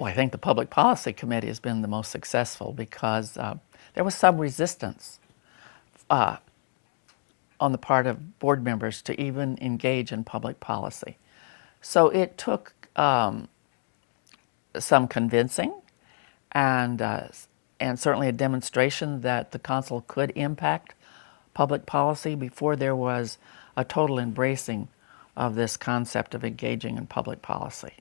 Well, I think the Public Policy Committee has been the most successful because there was some resistance on the part of board members to even engage in public policy. So it took some convincing and certainly a demonstration that the council could impact public policy before there was a total embracing of this concept of engaging in public policy.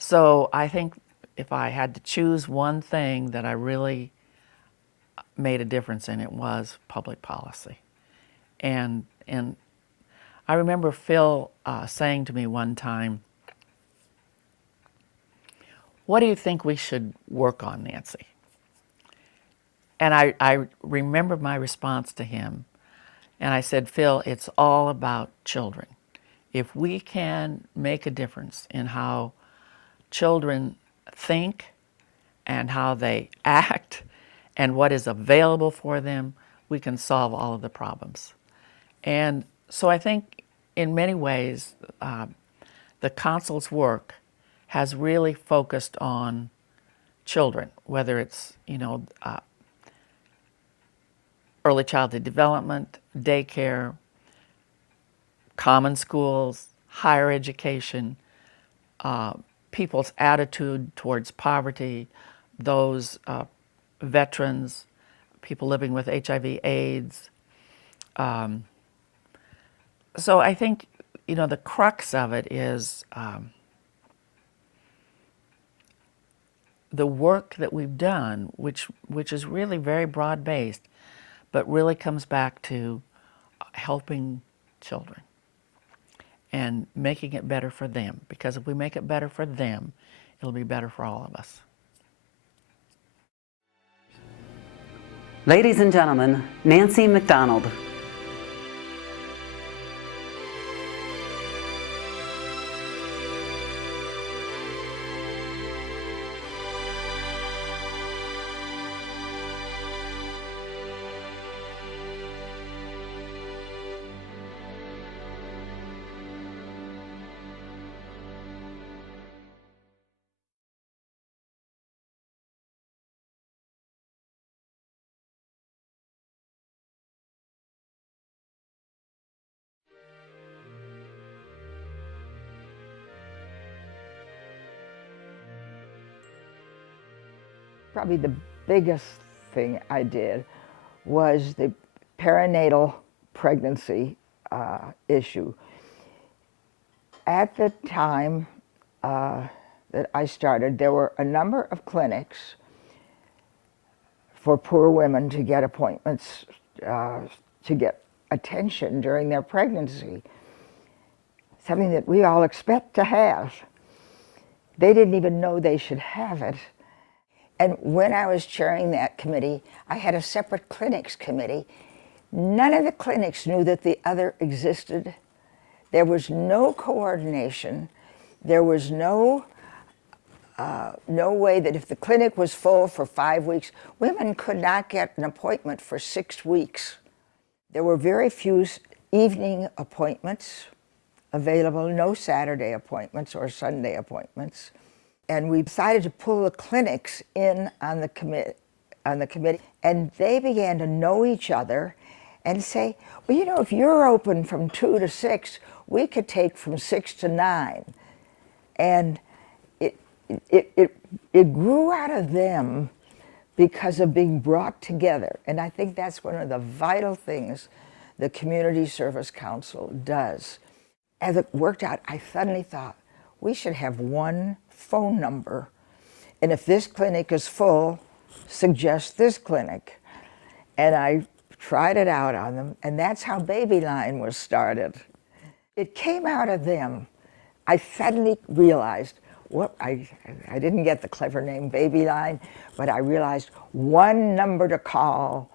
So I think if I had to choose one thing that I really made a difference in, it was public policy. And I remember Phil saying to me one time, "What do you think we should work on, Nancy?" And I remember my response to him, and I said, "Phil, it's all about children. If we can make a difference in how children think and how they act and what is available for them, we can solve all of the problems." And so I think in many ways, the council's work has really focused on children, whether it's, early childhood development, daycare, common schools, higher education, people's attitude towards poverty, those veterans, people living with HIV/AIDS. So I think, the crux of it is the work that we've done, which is really very broad-based, but really comes back to helping children and making it better for them. Because if we make it better for them, it'll be better for all of us. Ladies and gentlemen, Nancy McDonald. Probably the biggest thing I did was the perinatal pregnancy issue. At the time that I started, there were a number of clinics for poor women to get appointments, to get attention during their pregnancy, something that we all expect to have. They didn't even know they should have it. And when I was chairing that committee, I had a separate clinics committee. None of the clinics knew that the other existed. There was no coordination. There was no way that if the clinic was full for 5 weeks, women could not get an appointment for 6 weeks. There were very few evening appointments available, no Saturday appointments or Sunday appointments. And we decided to pull the clinics in on the committee, and they began to know each other and say, well, if you're open from 2 to 6, we could take from 6 to 9. And it grew out of them because of being brought together. And I think that's one of the vital things the Community Service Council does. As it worked out, I suddenly thought, we should have one phone number. And if this clinic is full, suggest this clinic. And I tried it out on them, and that's how Babyline was started. It came out of them. I suddenly realized, I didn't get the clever name Babyline, but I realized one number to call,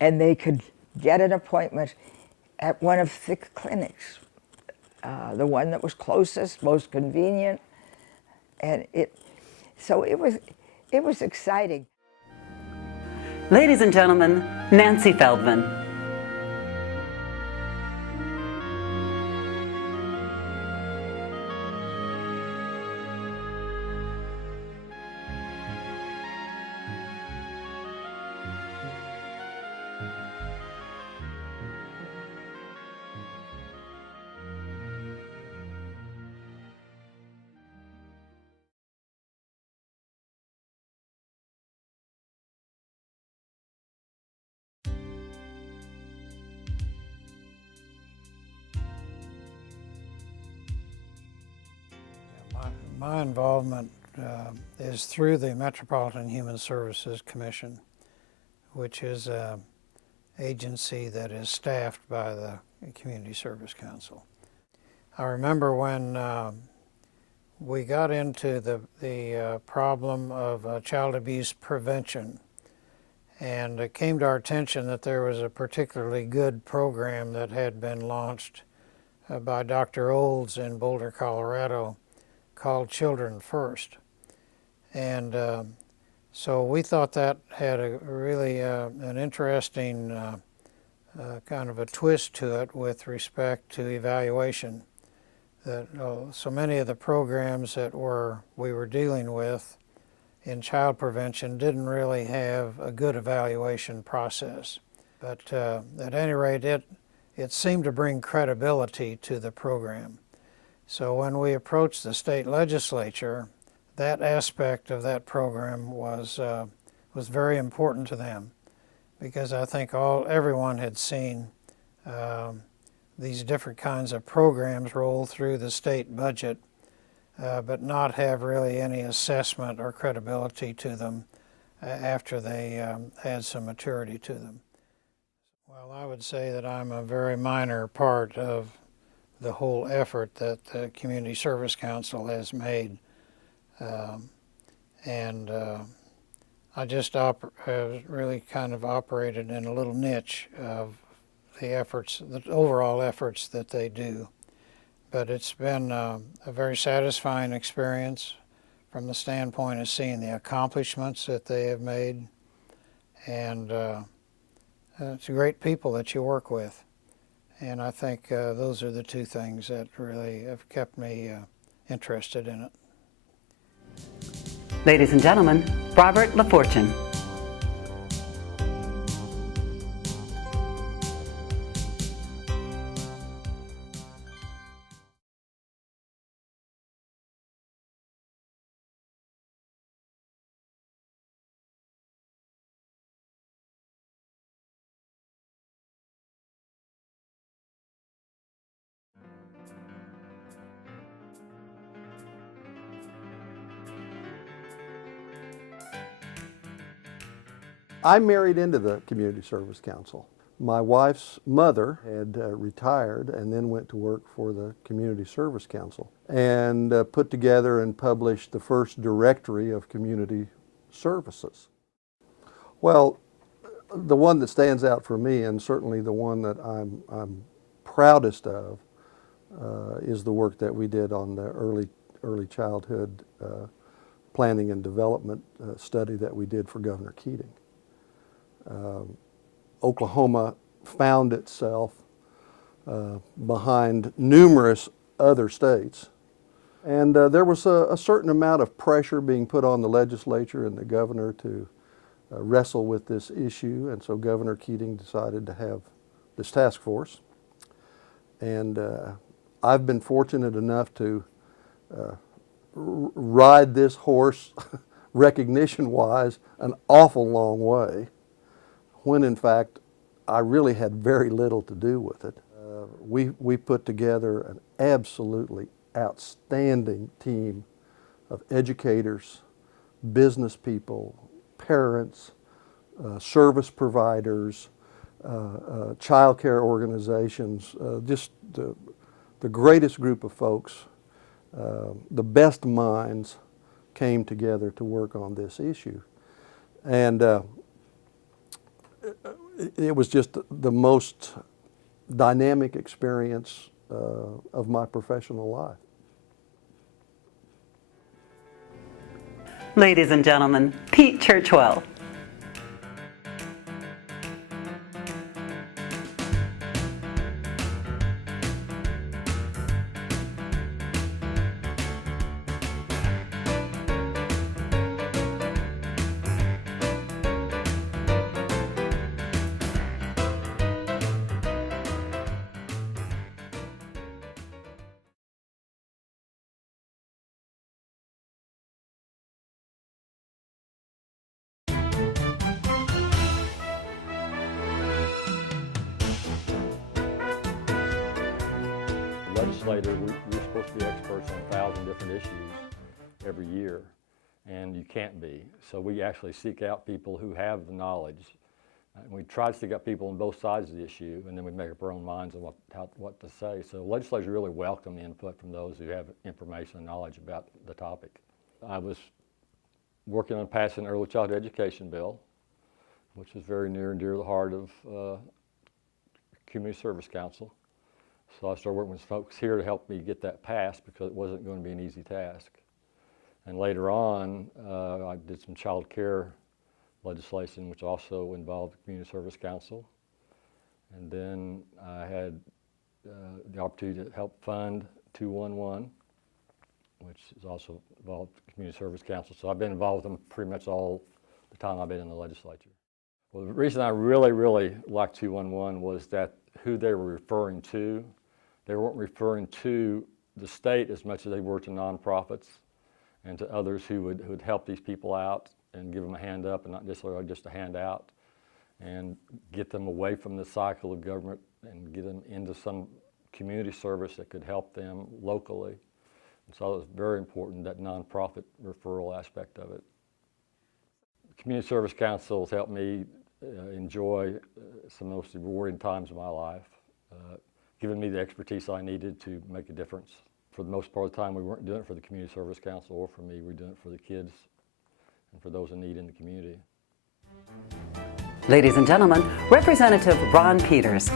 and they could get an appointment at one of 6 clinics. The one that was closest, most convenient, and it was exciting. Ladies and gentlemen, Nancy Feldman. My involvement is through the Metropolitan Human Services Commission, which is an agency that is staffed by the Community Service Council. I remember when we got into the problem of child abuse prevention, and it came to our attention that there was a particularly good program that had been launched by Dr. Olds in Boulder, Colorado, called Children First. And so we thought that had a really an interesting kind of a twist to it with respect to evaluation. That so many of the programs that we were dealing with in child prevention didn't really have a good evaluation process. But at any rate, it seemed to bring credibility to the program. So when we approached the state legislature, that aspect of that program was very important to them, because I think everyone had seen these different kinds of programs roll through the state budget, but not have really any assessment or credibility to them after they had some maturity to them. Well, I would say that I'm a very minor part of the whole effort that the Community Service Council has made. I just have really kind of operated in a little niche of the efforts, the overall efforts that they do. But it's been a very satisfying experience from the standpoint of seeing the accomplishments that they have made. And it's great people that you work with. And I think those are the two things that really have kept me interested in it. Ladies and gentlemen, Robert LaFortune. I married into the Community Service Council. My wife's mother had retired and then went to work for the Community Service Council and put together and published the first directory of community services. Well, the one that stands out for me, and certainly the one that I'm proudest of, is the work that we did on the early childhood planning and development study that we did for Governor Keating. Oklahoma found itself behind numerous other states, and there was a certain amount of pressure being put on the legislature and the governor to wrestle with this issue, and so Governor Keating decided to have this task force. And I've been fortunate enough to ride this horse recognition-wise an awful long way, when in fact I really had very little to do with it. We put together an absolutely outstanding team of educators, business people, parents, service providers, child care organizations, just the greatest group of folks, the best minds came together to work on this issue. And it was just the most dynamic experience of my professional life. Ladies and gentlemen, Pete Churchwell. Legislator, we're supposed to be experts on 1,000 different issues, every year, and you can't be. So we actually seek out people who have the knowledge. And we try to seek out people on both sides of the issue, and then we make up our own minds on what to say. So legislators really welcome the input from those who have information and knowledge about the topic. I was working on passing an early childhood education bill, which is very near and dear to the heart of Community Service Council. So I started working with folks here to help me get that passed because it wasn't going to be an easy task. And later on, I did some child care legislation, which also involved the Community Service Council. And then I had the opportunity to help fund 211, which is also involved the Community Service Council. So I've been involved with them pretty much all the time I've been in the legislature. Well, the reason I really liked 211 was that who they were referring to, they weren't referring to the state as much as they were to nonprofits and to others who would help these people out and give them a hand up and not necessarily just a handout, and get them away from the cycle of government and get them into some community service that could help them locally. And so it was very important, that nonprofit referral aspect of it. The Community Service Council has helped me enjoy some of the most rewarding times of my life, given me the expertise I needed to make a difference. For the most part of the time, we weren't doing it for the Community Service Council or for me. We were doing it for the kids and for those in need in the community. Ladies and gentlemen, Representative Ron Peters.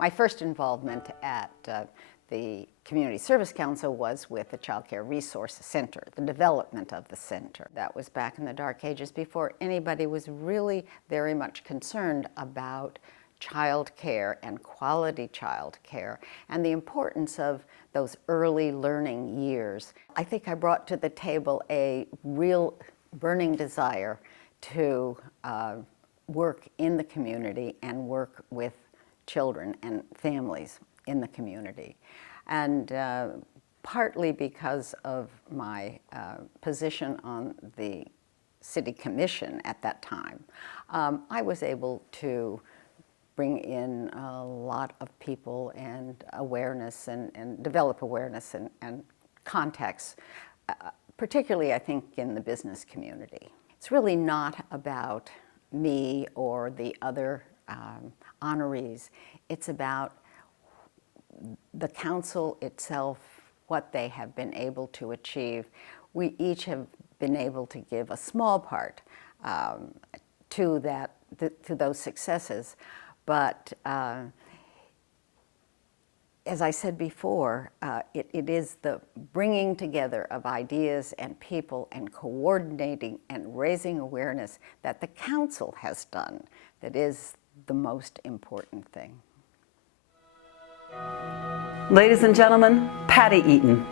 My first involvement at the Community Service Council was with the Child Care Resource Center, the development of the center. That was back in the dark ages before anybody was really very much concerned about child care and quality child care and the importance of those early learning years. I think I brought to the table a real burning desire to work in the community and work with children and families in the community. And partly because of my position on the city commission at that time, I was able to bring in a lot of people and awareness and develop awareness and contacts, particularly I think in the business community. It's really not about me or the other honorees. It's about the council itself, what they have been able to achieve. We each have been able to give a small part to those successes, but as I said before, it is the bringing together of ideas and people and coordinating and raising awareness that the council has done that is the most important thing. Ladies and gentlemen, Patty Eaton.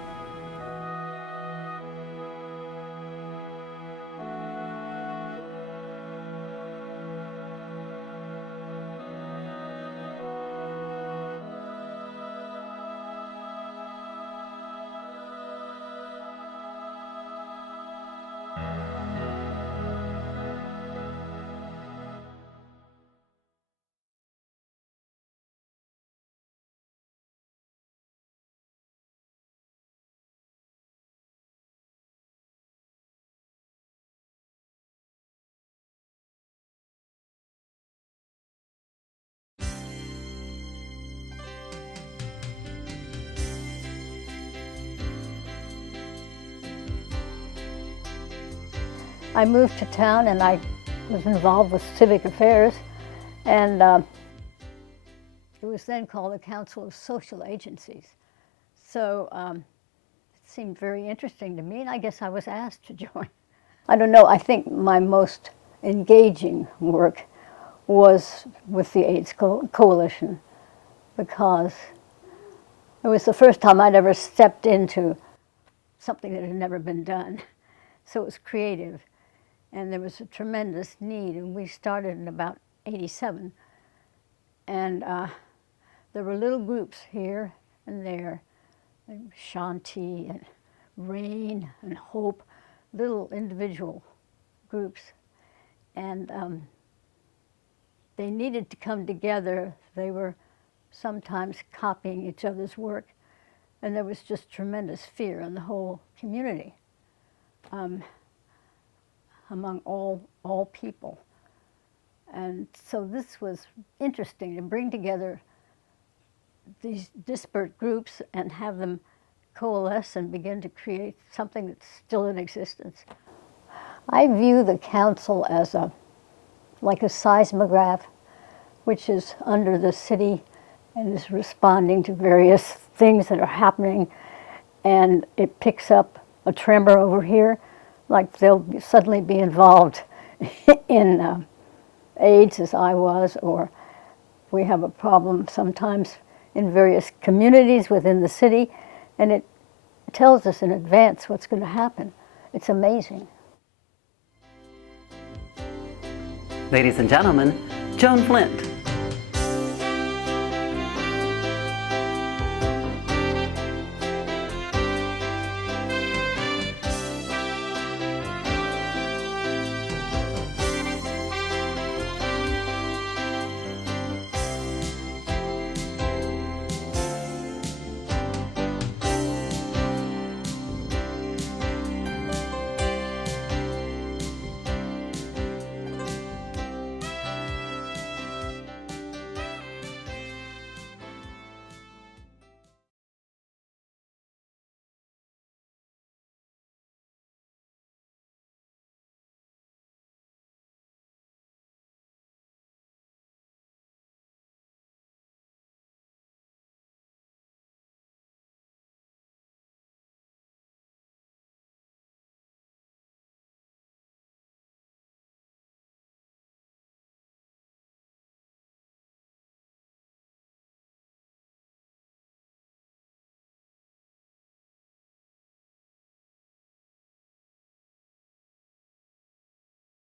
I moved to town and I was involved with civic affairs, and it was then called the Council of Social Agencies. So it seemed very interesting to me, and I guess I was asked to join. I don't know, I think my most engaging work was with the AIDS Coalition, because it was the first time I'd ever stepped into something that had never been done. So it was creative, and there was a tremendous need, and we started in about '87. And there were little groups here and there, like Shanti and Rain and Hope, little individual groups. And they needed to come together. They were sometimes copying each other's work, and there was just tremendous fear in the whole community, among all people. And so this was interesting to bring together these disparate groups and have them coalesce and begin to create something that's still in existence. I view the council as like a seismograph, which is under the city and is responding to various things that are happening, and it picks up a tremor over here, like they'll suddenly be involved in AIDS, as I was, or we have a problem sometimes in various communities within the city, and it tells us in advance what's going to happen. It's amazing. Ladies and gentlemen, Joan Flint.